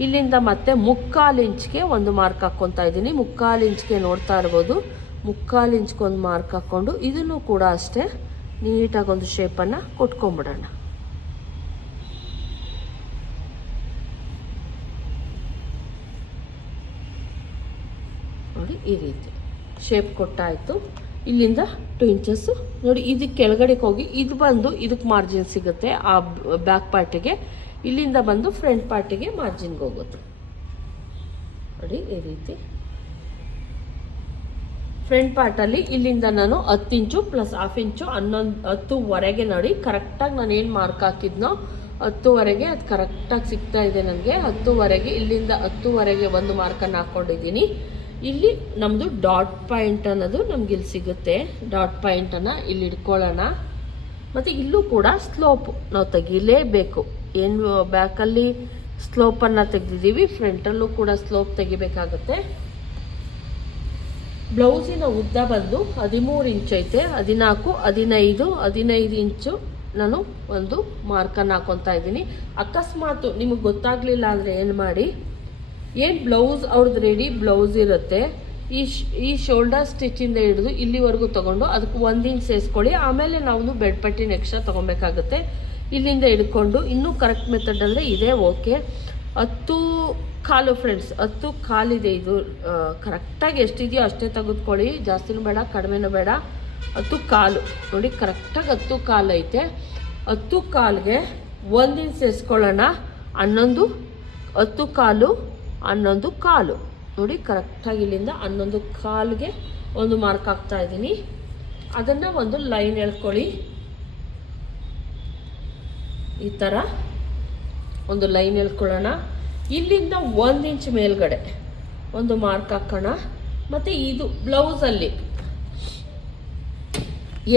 ಇಲ್ಲಿಂದ ಮತ್ತೆ ಮುಕ್ಕಾಲು ಇಂಚ್ಗೆ ಒಂದು ಮಾರ್ಕ್ ಹಾಕ್ಕೊತಾ ಇದ್ದೀನಿ. ಮುಕ್ಕಾಲು ಇಂಚ್ಗೆ ನೋಡ್ತಾ ಇರ್ಬೋದು. ಮುಕ್ಕಾಲು ಇಂಚ್ಗೆ ಒಂದು ಮಾರ್ಕ್ ಹಾಕ್ಕೊಂಡು ಇದನ್ನು ಕೂಡ ಅಷ್ಟೇ ನೀಟಾಗಿ ಒಂದು ಶೇಪನ್ನು ಕೊಟ್ಕೊಂಬಿಡೋಣ ನೋಡಿ ಈ ರೀತಿ. ಶೇಪ್ ಕೊಟ್ಟಾಯಿತು. ಇಲ್ಲಿಂದ ಟು ಇಂಚಸ್ಸು ನೋಡಿ ಇದಕ್ಕೆ ಕೆಳಗಡೆ ಹೋಗಿ, ಇದು ಬಂದು ಇದಕ್ಕೆ ಮಾರ್ಜಿನ್ ಸಿಗುತ್ತೆ, ಆ ಬ್ಯಾಕ್ ಪಾರ್ಟಿಗೆ ಇಲ್ಲಿಂದ ಬಂದು ಫ್ರಂಟ್ ಪಾರ್ಟಿಗೆ ಮಾರ್ಜಿನ್ಗೆ ಹೋಗುತ್ತೆ. ನೋಡಿ, ಈ ರೀತಿ. ಫ್ರಂಟ್ ಪಾರ್ಟಲ್ಲಿ ಇಲ್ಲಿಂದ ನಾನು ಹತ್ತು ಇಂಚು ಪ್ಲಸ್ ಹಾಫ್ ಇಂಚು ಹನ್ನೊಂದು, ಹತ್ತುವರೆಗೆ ನೋಡಿ ಕರೆಕ್ಟಾಗಿ ನಾನು ಏನು ಮಾರ್ಕ್ ಹಾಕಿದ್ನೋ, ಹತ್ತುವರೆಗೆ ಅದು ಕರೆಕ್ಟಾಗಿ ಸಿಗ್ತಾ ಇದೆ ನನಗೆ. ಹತ್ತುವರೆಗೆ, ಇಲ್ಲಿಂದ ಹತ್ತುವರೆಗೆ ಒಂದು ಮಾರ್ಕನ್ನು ಹಾಕ್ಕೊಂಡಿದ್ದೀನಿ ಇಲ್ಲಿ ನಮ್ಮದು ಡಾಟ್ ಪಾಯಿಂಟ್ ಅನ್ನೋದು ನಮ್ಗೆ ಇಲ್ಲಿ ಸಿಗುತ್ತೆ. ಡಾಟ್ ಪಾಯಿಂಟನ್ನು ಇಲ್ಲಿ ಇಟ್ಕೊಳ್ಳೋಣ ಮತ್ತು ಇಲ್ಲೂ ಕೂಡ ಸ್ಲೋಪ್ ನಾವು ತೆಗಿಲೇಬೇಕು. ಏನು ಬ್ಯಾಕಲ್ಲಿ ಸ್ಲೋಪನ್ನು ತೆಗೆದಿದ್ದೀವಿ ಫ್ರಂಟಲ್ಲೂ ಕೂಡ ಸ್ಲೋಪ್ ತೆಗಿಬೇಕಾಗುತ್ತೆ. ಬ್ಲೌಸಿನ ಉದ್ದ ಬಂದು ಹದಿಮೂರು ಇಂಚ್ ಐತೆ. ಹದಿನಾಲ್ಕು, ಹದಿನೈದು ಹದಿನೈದು ಇಂಚು ನಾನು ಒಂದು ಮಾರ್ಕನ್ನು ಹಾಕೊತಾ ಇದ್ದೀನಿ. ಅಕಸ್ಮಾತು ನಿಮಗೆ ಗೊತ್ತಾಗಲಿಲ್ಲ ಅಂದರೆ ಏನು ಮಾಡಿ? ಏನು ಬ್ಲೌಸ್ ಅವ್ರದ್ದು ರೆಡಿ ಬ್ಲೌಸ್ ಇರುತ್ತೆ. ಈ ಈ ಶೋಲ್ಡರ್ ಸ್ಟಿಚಿಂದ ಹಿಡಿದು ಇಲ್ಲಿವರೆಗೂ ತೊಗೊಂಡು ಅದಕ್ಕೆ ಒಂದು ಇಂಚ್ ಸೇರಿಸ್ಕೊಳ್ಳಿ ಆಮೇಲೆ ನಾವು ಬೆಡ್ ಪಟ್ಟಿ ಎಕ್ಸ್ಟ್ರಾ ತೊಗೊಬೇಕಾಗುತ್ತೆ. ಇಲ್ಲಿಂದ ಹಿಡ್ಕೊಂಡು ಇನ್ನೂ ಕರೆಕ್ಟ್ ಮೆಥಡ್ ಅಂದರೆ ಇದೇ ಓಕೆ ಹತ್ತು ಕಾಲು ಫ್ರೆಂಡ್ಸ್ ಹತ್ತು ಕಾಲಿದೆ ಇದು. ಕರೆಕ್ಟಾಗಿ ಎಷ್ಟಿದೆಯೋ ಅಷ್ಟೇ ತೆಗೆದುಕೊಳ್ಳಿ. ಜಾಸ್ತಿನೂ ಬೇಡ, ಕಡಿಮೆನೂ ಬೇಡ. ಹತ್ತು ಕಾಲು. ನೋಡಿ ಕರೆಕ್ಟಾಗಿ ಹತ್ತು ಕಾಲು ಐತೆ. ಹತ್ತು ಕಾಲಿಗೆ ಒಂದು ಇಂಚ್ ಸೇರಿಸ್ಕೊಳ್ಳೋಣ ಹನ್ನೊಂದು, ಹತ್ತು ಕಾಲು ಹನ್ನೊಂದು ಕಾಲು. ನೋಡಿ ಕರೆಕ್ಟಾಗಿ ಇಲ್ಲಿಂದ ಹನ್ನೊಂದು ಕಾಲಿಗೆ ಒಂದು ಮಾರ್ಕ್ ಹಾಕ್ತಾ ಇದ್ದೀನಿ. ಅದನ್ನು ಒಂದು ಲೈನ್ ಎಳ್ಕೊಳ್ಳಿ. ಈ ಥರ ಒಂದು ಲೈನ್ ಎಳ್ಕೊಳ್ಳೋಣ. ಇಲ್ಲಿಂದ ಒಂದು ಇಂಚ್ ಮೇಲ್ಗಡೆ ಒಂದು ಮಾರ್ಕ್ ಹಾಕೋಣ. ಮತ್ತು ಇದು ಬ್ಲೌಸಲ್ಲಿ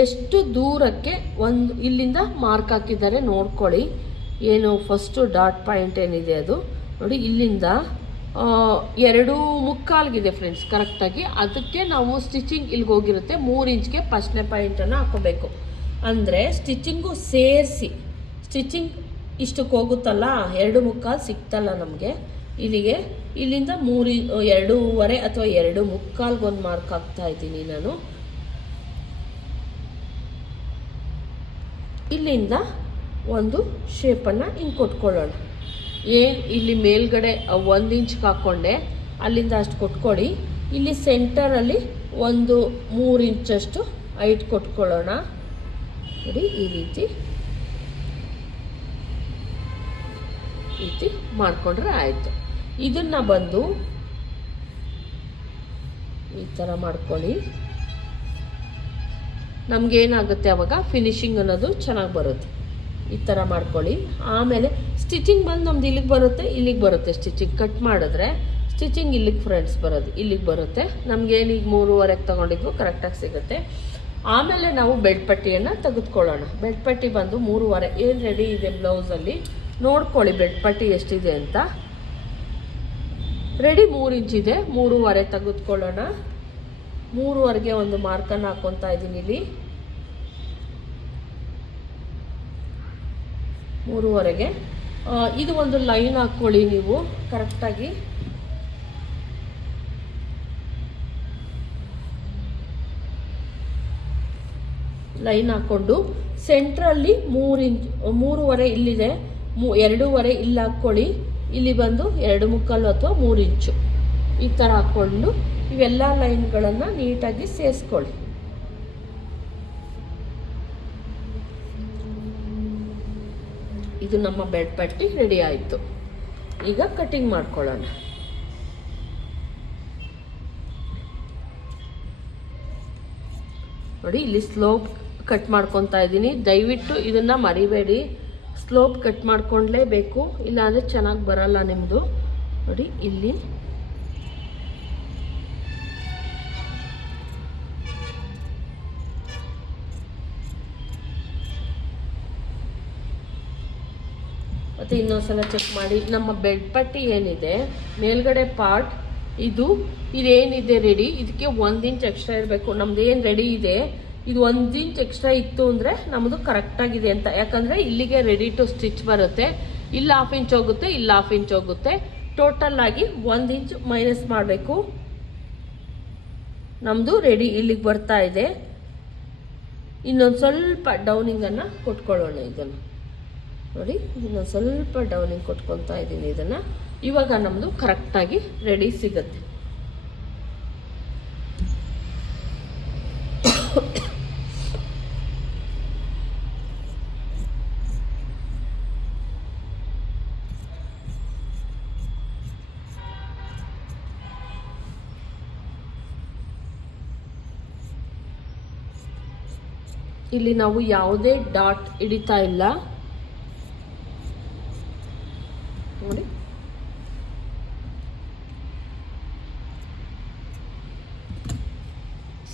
ಎಷ್ಟು ದೂರಕ್ಕೆ ಒಂದು ಇಲ್ಲಿಂದ ಮಾರ್ಕ್ ಹಾಕಿದ್ದಾರೆ ನೋಡ್ಕೊಳ್ಳಿ. ಏನು ಫಸ್ಟು ಡಾಟ್ ಪಾಯಿಂಟ್ ಏನಿದೆ ಅದು. ನೋಡಿ, ಇಲ್ಲಿಂದ ಎರಡು ಮುಕ್ಕಾಲ್ಗಿದೆ ಫ್ರೆಂಡ್ಸ್ ಕರೆಕ್ಟಾಗಿ ಅದಕ್ಕೆ ನಾವು ಸ್ಟಿಚಿಂಗ್ ಇಲ್ಲಿಗೆ ಹೋಗಿರುತ್ತೆ. ಮೂರು ಇಂಚ್ಗೆ ಫಸ್ಟ್ನೇ ಪಾಯಿಂಟನ್ನು ಹಾಕೋಬೇಕು ಅಂದರೆ ಸ್ಟಿಚಿಂಗು ಸೇರಿಸಿ ಸ್ಟಿಚಿಂಗ್ ಇಷ್ಟಕ್ಕೆ ಹೋಗುತ್ತಲ್ಲ, ಎರಡು ಮುಕ್ಕಾಲು ಸಿಕ್ತಲ್ಲ ನಮಗೆ. ಇಲ್ಲಿಗೆ, ಇಲ್ಲಿಂದ ಮೂರು ಎರಡೂವರೆ ಅಥವಾ ಎರಡು ಮುಕ್ಕಾಲ್ಗೆ ಒಂದು ಮಾರ್ಕ್ ಹಾಕ್ತಾ ಇದ್ದೀನಿ ನಾನು. ಇಲ್ಲಿಂದ ಒಂದು ಶೇಪನ್ನು ಹಿಂಗೆ ಕೊಟ್ಕೊಳ್ಳೋಣ. ಏನು ಇಲ್ಲಿ ಮೇಲ್ಗಡೆ ಒಂದು ಇಂಚ್ಗೆ ಹಾಕ್ಕೊಂಡೆ ಅಲ್ಲಿಂದ ಅಷ್ಟು ಕೊಟ್ಕೊಡಿ. ಇಲ್ಲಿ ಸೆಂಟರಲ್ಲಿ ಒಂದು ಮೂರು ಇಂಚಷ್ಟು ಹೈಟ್ ಕೊಟ್ಕೊಳ್ಳೋಣ. ನೋಡಿ, ಈ ರೀತಿ. ರೀತಿ ಮಾಡಿಕೊಂಡ್ರೆ ಆಯಿತು. ಇದನ್ನು ಬಂದು ಈ ಥರ ಮಾಡ್ಕೊಳ್ಳಿ. ನಮಗೇನಾಗುತ್ತೆ ಅವಾಗ? ಫಿನಿಶಿಂಗ್ ಅನ್ನೋದು ಚೆನ್ನಾಗಿ ಬರುತ್ತೆ. ಈ ಥರ ಮಾಡ್ಕೊಳ್ಳಿ. ಆಮೇಲೆ ಸ್ಟಿಚಿಂಗ್ ಬಂದು ನಮ್ದು ಇಲ್ಲಿಗೆ ಬರುತ್ತೆ ಇಲ್ಲಿಗೆ ಬರುತ್ತೆ ಸ್ಟಿಚಿಂಗ್ ಕಟ್ ಮಾಡಿದ್ರೆ ಸ್ಟಿಚಿಂಗ್ ಇಲ್ಲಿಗೆ ಫ್ರೆಂಡ್ಸ್ ಬರೋದು, ಇಲ್ಲಿಗೆ ಬರುತ್ತೆ. ನಮಗೇನು ಈಗ ಮೂರುವರೆಗೆ ತೊಗೊಂಡಿದ್ವು ಕರೆಕ್ಟಾಗಿ ಸಿಗುತ್ತೆ. ಆಮೇಲೆ ನಾವು ಬೆಡ್ ಪಟ್ಟಿಯನ್ನು ತೆಗೆದುಕೊಳ್ಳೋಣ. ಬೆಡ್ ಪಟ್ಟಿ ಬಂದು ಮೂರುವರೆ. ಏನು ರೆಡಿ ಇದೆ ಬ್ಲೌಸಲ್ಲಿ ನೋಡ್ಕೊಳ್ಳಿ ಬೆಡ್ ಪಟ್ಟಿ ಎಷ್ಟಿದೆ ಅಂತ. ರೆಡಿ ಮೂರು ಇಂಚಿದೆ ಮೂರುವರೆ ತೆಗೆದುಕೊಳ್ಳೋಣ. ಮೂರುವರೆಗೆ ಒಂದು ಮಾರ್ಕನ್ನು ಹಾಕ್ಕೊತಾ ಇದ್ದೀನಿ ಇಲ್ಲಿ. ಮೂರುವರೆಗೆ. ಇದು ಒಂದು ಲೈನ್ ಹಾಕ್ಕೊಳ್ಳಿ ನೀವು, ಕರೆಕ್ಟಾಗಿ. ಲೈನ್ ಹಾಕ್ಕೊಂಡು ಸೆಂಟ್ರಲ್ಲಿ ಮೂರು ಮೂರುವರೆ ಇಲ್ಲಿದೆ, ಮೂ, ಎರಡೂವರೆ ಇಲ್ಲಿ ಹಾಕ್ಕೊಳ್ಳಿ ಇಲ್ಲಿ ಬಂದು ಎರಡು ಮುಕ್ಕಾಲು ಅಥವಾ ಮೂರು ಇಂಚು. ಈ ಥರ ಹಾಕ್ಕೊಂಡು ಇವೆಲ್ಲ ಲೈನ್ಗಳನ್ನು ನೀಟಾಗಿ ಸೇರಿಸ್ಕೊಳ್ಳಿ. ಇದು ನಮ್ಮ ಬೆಡ್ ಪಟ್ಟಿ ರೆಡಿ ಆಯಿತು. ಈಗ ಕಟಿಂಗ್ ಮಾಡ್ಕೊಳ್ಳೋಣ. ನೋಡಿ, ಇಲ್ಲಿ ಸ್ಲೋಪ್ ಕಟ್ ಮಾಡ್ಕೊತಾ ಇದ್ದೀನಿ. ದಯವಿಟ್ಟು ಇದನ್ನು ಮರಿಬೇಡಿ. ಸ್ಲೋಪ್ ಕಟ್ ಮಾಡ್ಕೊಂಡ್ಲೇಬೇಕು. ಇಲ್ಲಾಂದರೆ ಚೆನ್ನಾಗಿ ಬರಲ್ಲ ನಿಮ್ಮದು ನೋಡಿ, ಇಲ್ಲಿ ಮತ್ತು ಇನ್ನೊಂದ್ಸಲ ಚೆಕ್ ಮಾಡಿ. ನಮ್ಮ ಬೆಡ್ ಪಟ್ಟಿ ಏನಿದೆ? ಮೇಲ್ಗಡೆ ಪಾರ್ಟ್ ಇದು, ಇದೇನಿದೆ ರೆಡಿ ಇದಕ್ಕೆ ಒಂದು ಇಂಚ್ ಎಕ್ಸ್ಟ್ರಾ ಇರಬೇಕು. ನಮ್ದು ಏನು ರೆಡಿ ಇದೆ? ಇದು ಒಂದು ಇಂಚ್ ಎಕ್ಸ್ಟ್ರಾ ಇತ್ತು ಅಂದರೆ ನಮ್ಮದು ಕರೆಕ್ಟಾಗಿದೆ ಅಂತ. ಯಾಕಂದರೆ ಇಲ್ಲಿಗೆ ರೆಡಿ ಟು ಸ್ಟಿಚ್ ಬರುತ್ತೆ. ಇಲ್ಲಿ ಹಾಫ್ ಇಂಚ್ ಹೋಗುತ್ತೆ, ಇಲ್ಲಿ ಹಾಫ್ ಇಂಚ್ ಹೋಗುತ್ತೆ. ಟೋಟಲ್ ಆಗಿ ಒಂದು ಇಂಚ್ ಮೈನಸ್ ಮಾಡಬೇಕು. ನಮ್ಮದು ರೆಡಿ ಇಲ್ಲಿಗೆ ಬರ್ತಾ ಇದೆ. ಇನ್ನೊಂದು ಸ್ವಲ್ಪ ಡೌನಿಂಗನ್ನು ಕೊಟ್ಕೊಳ್ಳೋಣ ಇದನ್ನು. ನೋಡಿ ಇನ್ನೊಂದು ಸ್ವಲ್ಪ ಡೌನಿಂಗ್ ಕೊಟ್ಕೊತಾ ಇದ್ದೀನಿ ಇದನ್ನು. ಇವಾಗ ನಮ್ಮದು ಕರೆಕ್ಟಾಗಿ ರೆಡಿ ಸಿಗುತ್ತೆ. ಇಲ್ಲಿ ನಾವು ಯಾವುದೇ ಡಾಟ್ ಹಿಡಿತಾ ಇಲ್ಲ ನೋಡಿ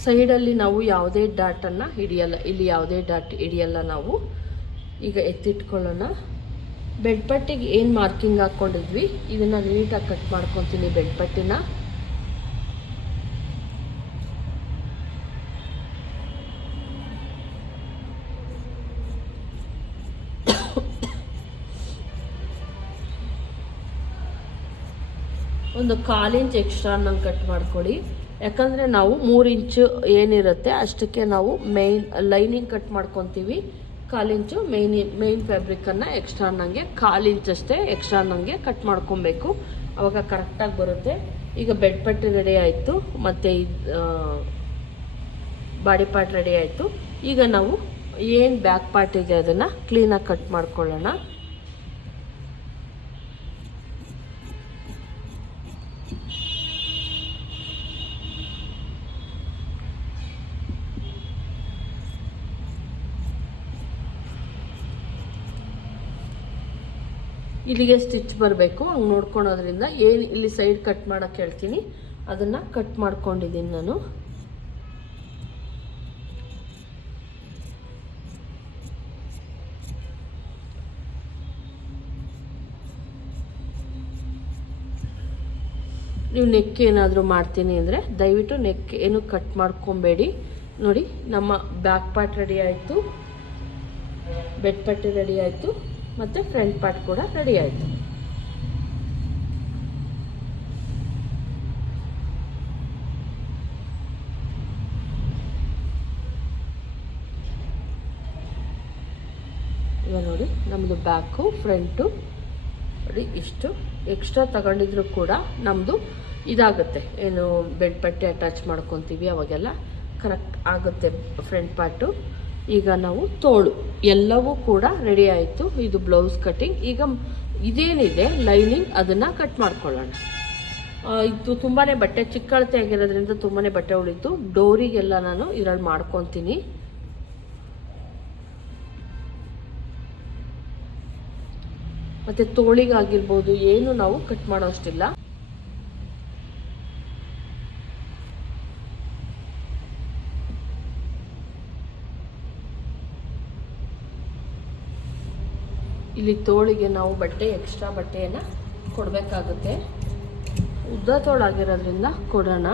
ಸೈಡಲ್ಲಿ ನಾವು ಯಾವುದೇ ಡಾಟನ್ನು ಹಿಡಿಯಲ್ಲ, ಇಲ್ಲಿ ಯಾವುದೇ ಡಾಟ್ ಹಿಡಿಯಲ್ಲ ನಾವು. ಈಗ ಎತ್ತಿಟ್ಕೊಳ್ಳೋಣ. ಬೆಡ್ ಪಟ್ಟಿಗೆ ಏನು ಮಾರ್ಕಿಂಗ್ ಹಾಕ್ಕೊಂಡಿದ್ವಿ? ಇದನ್ನು ನೀಟಾಗಿ ಕಟ್ ಮಾಡ್ಕೊತೀನಿ ಬೆಡ್ ಪಟ್ಟಿನ. ಒಂದು ಕಾಲು ಇಂಚ್ ಎಕ್ಸ್ಟ್ರಾ ನಂಗೆ ಕಟ್ ಮಾಡ್ಕೊಳ್ಳಿ. ಯಾಕಂದರೆ ನಾವು ಮೂರು ಇಂಚು ಏನಿರುತ್ತೆ ಅಷ್ಟಕ್ಕೆ ನಾವು ಮೈನ್ ಲೈನಿಂಗ್ ಕಟ್ ಮಾಡ್ಕೊತೀವಿ. ಕಾಲು ಇಂಚು ಮೈನ್ ಮೈನ್ ಫ್ಯಾಬ್ರಿಕನ್ನು ಎಕ್ಸ್ಟ್ರಾ ನಂಗೆ ಕಾಲು ಎಕ್ಸ್ಟ್ರಾ ನಂಗೆ ಕಟ್ ಮಾಡ್ಕೊಬೇಕು. ಅವಾಗ ಕರೆಕ್ಟಾಗಿ ಬರುತ್ತೆ. ಈಗ ಬೆಡ್ ಪಟ್ಟಿ ರೆಡಿ ಆಯಿತು. ಮತ್ತು ಬಾಡಿ ಪಾರ್ಟ್ ರೆಡಿ ಆಯಿತು. ಈಗ ನಾವು ಏನು ಬ್ಯಾಕ್ ಪಾರ್ಟ್ ಇದೆ ಅದನ್ನು ಕ್ಲೀನಾಗಿ ಕಟ್ ಮಾಡ್ಕೊಳ್ಳೋಣ. ಇಲ್ಲಿಗೆ ಸ್ಟಿಚ್ ಬರಬೇಕು. ಹಂಗೆ ನೋಡ್ಕೊಳೋದ್ರಿಂದ ಏನು ಇಲ್ಲಿ ಸೈಡ್ ಕಟ್ ಮಾಡೋಕ್ಕೆ ಹೇಳ್ತೀನಿ. ಅದನ್ನು ಕಟ್ ಮಾಡ್ಕೊಂಡಿದ್ದೀನಿ ನಾನು. ನೀವು ನೆಕ್ ಏನಾದರೂ ಮಾಡ್ತೀನಿ ಅಂದರೆ ದಯವಿಟ್ಟು ನೆಕ್ ಏನು ಕಟ್ ಮಾಡ್ಕೊಬೇಡಿ. ನೋಡಿ, ನಮ್ಮ ಬ್ಯಾಕ್ ಪಾರ್ಟ್ ರೆಡಿ ಆಯಿತು. ಬೆಡ್ ಪಟ್ಟಿ ರೆಡಿ ಆಯಿತು. ಮತ್ತು ಫ್ರಂಟ್ ಪಾರ್ಟ್ ಕೂಡ ರೆಡಿ ಆಯಿತು. ಇವಾಗ ನೋಡಿ ನಮ್ಮದು ಬ್ಯಾಕು ಫ್ರಂಟು ನೋಡಿ, ಇಷ್ಟು ಎಕ್ಸ್ಟ್ರಾ ತಗೊಂಡಿದ್ರು ಕೂಡ ನಮ್ಮದು ಇದಾಗುತ್ತೆ. ಏನು ಬೆಡ್ ಪಟ್ಟಿ ಅಟ್ಯಾಚ್ ಮಾಡ್ಕೊತೀವಿ, ಅವಾಗೆಲ್ಲ ಕರೆಕ್ಟ್ ಆಗುತ್ತೆ ಫ್ರಂಟ್ ಪಾರ್ಟು ಈಗ ನಾವು ತೋಳು, ಎಲ್ಲವೂ ಕೂಡ ರೆಡಿ ಆಯಿತು. ಇದು ಬ್ಲೌಸ್ ಕಟ್ಟಿಂಗ್ ಈಗ ಇದೇನಿದೆ? ಲೈನಿಂಗ್ ಅದನ್ನು ಕಟ್ ಮಾಡ್ಕೊಳ್ಳೋಣ. ಇದು ತುಂಬಾ ಬಟ್ಟೆ ಚಿಕ್ಕಳತೆ ಆಗಿರೋದ್ರಿಂದ ತುಂಬಾ ಬಟ್ಟೆ ಉಳಿತು. ಡೋರಿಗೆಲ್ಲ ನಾನು ಇರಲ್ಲಿ ಮಾಡ್ಕೊತೀನಿ. ಮತ್ತು ತೋಳಿಗಾಗಿರ್ಬೋದು, ಏನು ನಾವು ಕಟ್ ಮಾಡೋ ಇಲ್ಲಿ ತೋಳಿಗೆ ನಾವು ಬಟ್ಟೆ ಎಕ್ಸ್ಟ್ರಾ ಬಟ್ಟೆಯನ್ನು ಕೊಡಬೇಕಾಗುತ್ತೆ. ಉದ್ದ ತೋಳಾಗಿರೋದ್ರಿಂದ ಕೊಡೋಣ.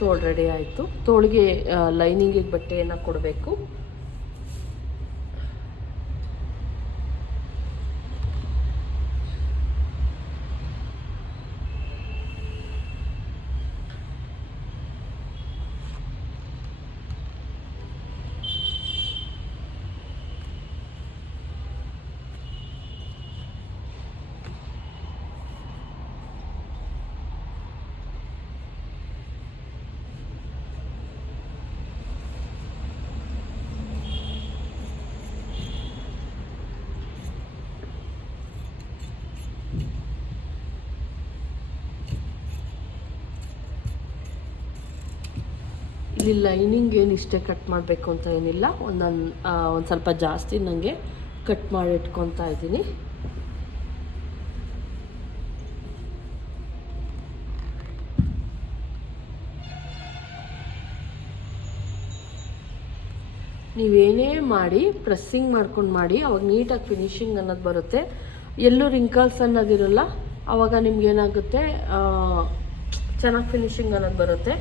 ತೋಳು ರೆಡಿ ಆಯಿತು. ತೋಳಿಗೆ ಲೈನಿಂಗಿಗೆ ಬಟ್ಟೆಯನ್ನು ಕೊಡಬೇಕು. ಇಲ್ಲಿ ಲೈನಿಂಗ್ ಏನು ಇಷ್ಟೇ ಕಟ್ ಮಾಡಬೇಕು ಅಂತ ಏನಿಲ್ಲ. ಒಂದು ಒಂದು ಸ್ವಲ್ಪ ಜಾಸ್ತಿ ನನಗೆ ಕಟ್ ಮಾಡಿ ಇಟ್ಕೊತಾ ಇದ್ದೀನಿ ನೀವೇನೇ ಮಾಡಿ ಪ್ರೆಸ್ಸಿಂಗ್ ಮಾಡ್ಕೊಂಡು ಮಾಡಿ, ಅವಾಗ ನೀಟಾಗಿ ಫಿನಿಶಿಂಗ್ ಅನ್ನೋದು ಬರುತ್ತೆ. ಎಲ್ಲೂ ರಿಂಕಲ್ಸ್ ಅನ್ನೋದಿರಲ್ಲ, ಅವಾಗ ನಿಮ್ಗೆ ಏನಾಗುತ್ತೆ ಚೆನ್ನಾಗಿ ಫಿನಿಶಿಂಗ್ ಅನ್ನೋದು ಬರುತ್ತೆ.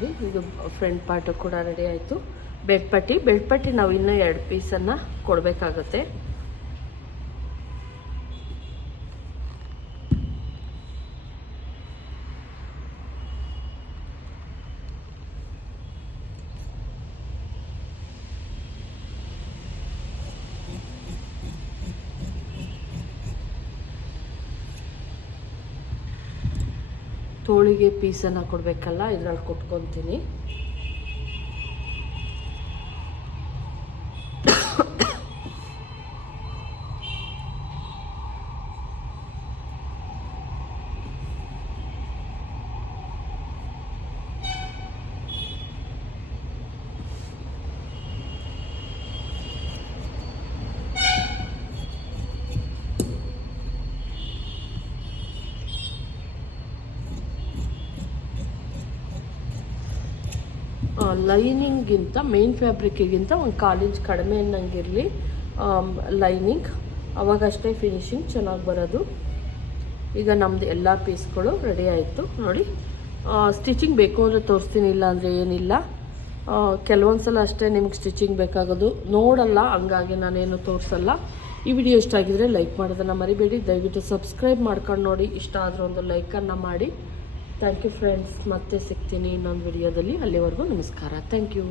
ನೋಡಿ, ಇದು ಫ್ರಂಟ್ ಪಾರ್ಟು ಕೂಡ ರೆಡಿ ಆಯಿತು. ಬೆಡ್ ಪಟ್ಟಿ ಬೆಡ್ ಪಟ್ಟಿ ನಾವು ಇನ್ನೂ ಎರಡು ಪೀಸನ್ನು ಕೊಡಬೇಕಾಗುತ್ತೆ. ತೋಳಿಗೆ ಪೀಸನ್ನು ಕೊಡಬೇಕಲ್ಲ ಇದ್ರಲ್ಲಿ ಕೊಟ್ಕೊತೀನಿ. ಲೈನಿಂಗಿಂತ ಮೇನ್ ಫ್ಯಾಬ್ರಿಕ್ಕಿಗಿಂತ ಒಂದು ಕಾಲು ಇಂಚ್ ಕಡಿಮೆ ಅನ್ನಂಗಿರಲಿ ಲೈನಿಂಗ್ ಅವಾಗಷ್ಟೇ ಫಿನಿಶಿಂಗ್ ಚೆನ್ನಾಗಿ ಬರೋದು. ಈಗ ನಮ್ಮದು ಎಲ್ಲ ಪೀಸ್ಗಳು ರೆಡಿ ಆಯಿತು. ನೋಡಿ ಸ್ಟಿಚಿಂಗ್ ಬೇಕು ಅಂದರೆ ತೋರಿಸ್ತೀನಿ ಇಲ್ಲ ಅಂದರೆ ಏನಿಲ್ಲ. ಕೆಲವೊಂದು ಸಲ ಅಷ್ಟೇ ನಿಮ್ಗೆ ಸ್ಟಿಚಿಂಗ್ ಬೇಕಾಗೋದು. ನೋಡಲ್ಲ, ಹಂಗಾಗಿ ನಾನೇನು ತೋರಿಸಲ್ಲ. ಈ ವಿಡಿಯೋ ಇಷ್ಟ ಆಗಿದ್ರೆ ಲೈಕ್ ಮಾಡೋದನ್ನು ಮರಿಬೇಡಿ. ದಯವಿಟ್ಟು ಸಬ್ಸ್ಕ್ರೈಬ್ ಮಾಡ್ಕೊಂಡು ನೋಡಿ. ಇಷ್ಟ ಆದರೂ ಒಂದು ಲೈಕನ್ನು ಮಾಡಿ. ಥ್ಯಾಂಕ್ ಯು ಫ್ರೆಂಡ್ಸ್ ಮತ್ತೆ ಸಿಗ್ತೀನಿ ಇನ್ನೊಂದು ವಿಡಿಯೋದಲ್ಲಿ ಅಲ್ಲಿವರೆಗೂ ನಮಸ್ಕಾರ. Thank you